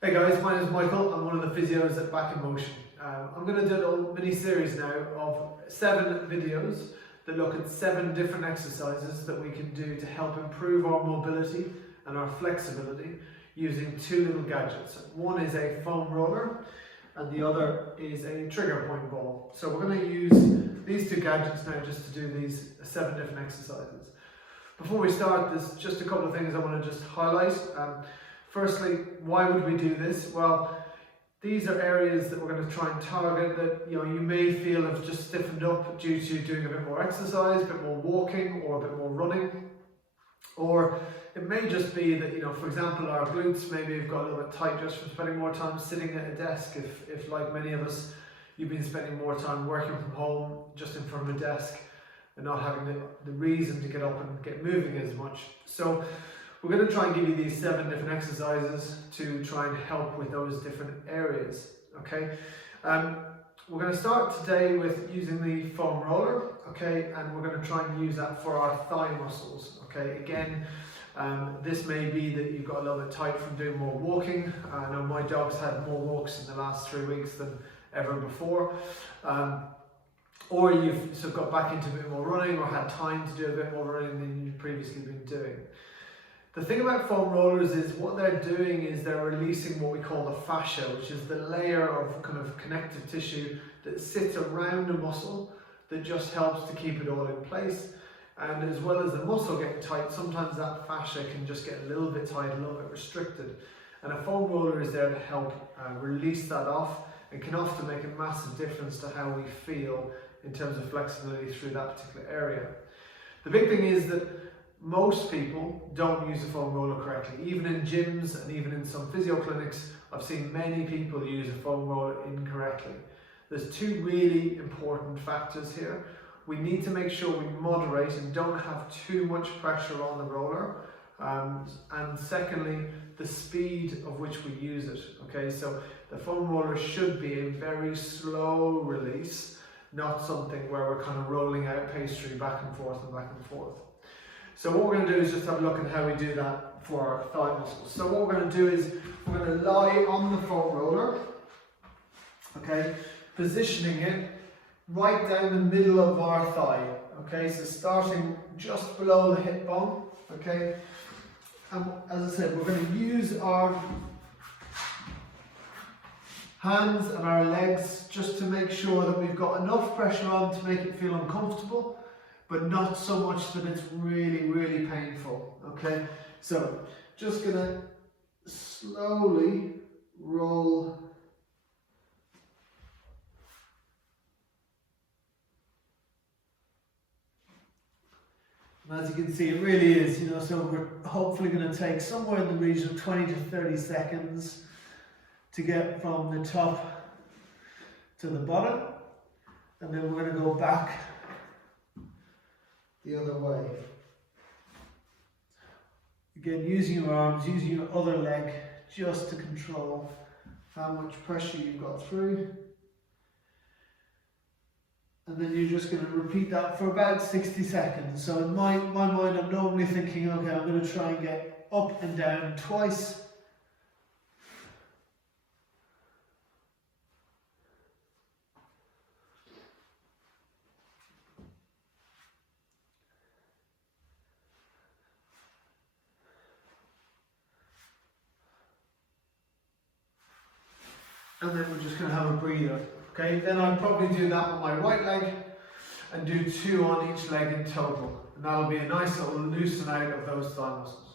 Hey guys, my name is Michael. I'm one of the physios at Back in Motion. I'm going to do a little mini series now of 7 videos that look at 7 different exercises that we can do to help improve our mobility and our flexibility using 2 little gadgets. One is a foam roller and the other is a trigger point ball. So we're going to use these 2 gadgets now just to do these 7 different exercises. Before we start, there's just a couple of things I want to just highlight. Firstly, why would we do this? Well, these are areas that we're going to try and target that you may feel have just stiffened up due to doing a bit more exercise, a bit more walking or a bit more running. Or it may just be that, for example, our glutes maybe have got a little bit tight just from spending more time sitting at a desk. If like many of us, you've been spending more time working from home just in front of a desk and not having the reason to get up and get moving as much. So we're going to try and give you these 7 different exercises to try and help with those different areas, okay? We're going to start today with using the foam roller, okay? And we're going to try and use that for our thigh muscles, okay? Again, this may be that you've got a little bit tight from doing more walking. I know my dog's had more walks in the last 3 weeks than ever before. Or you've sort of got back into a bit more running or had time to do a bit more running than you've previously been doing. The thing about foam rollers is what they're doing is they're releasing what we call the fascia, which is the layer of kind of connective tissue that sits around a muscle that just helps to keep it all in place. And as well as the muscle getting tight, sometimes that fascia can just get a little bit tight, a little bit restricted. And a foam roller is there to help release that off and can often make a massive difference to how we feel in terms of flexibility through that particular area. The big thing is that most people don't use a foam roller correctly. Even in gyms and even in some physio clinics, I've seen many people use a foam roller incorrectly. There's 2 really important factors here. We need to make sure we moderate and don't have too much pressure on the roller. And secondly, the speed of which we use it. Okay, so the foam roller should be a very slow release, not something where we're kind of rolling out pastry back and forth and back and forth. So what we're going to do is just have a look at how we do that for our thigh muscles. So what we're going to do is we're going to lie on the foam roller, okay, positioning it right down the middle of our thigh, okay, so starting just below the hip bone, okay, and as I said, we're going to use our hands and our legs just to make sure that we've got enough pressure on to make it feel uncomfortable, but not so much that it's really, really painful, okay? So, just gonna slowly roll and as you can see, it really is, so we're hopefully gonna take somewhere in the region of 20 to 30 seconds to get from the top to the bottom, and then we're gonna go back the other way. Again, using your arms, using your other leg just to control how much pressure you've got through. And then you're just going to repeat that for about 60 seconds. So in my mind, I'm normally thinking, okay, I'm going to try and get up and down twice. And then we're just going to have a breather, okay? Then I'll probably do that on my right leg and do 2 on each leg in total. And that'll be a nice little loosen out of those thigh muscles.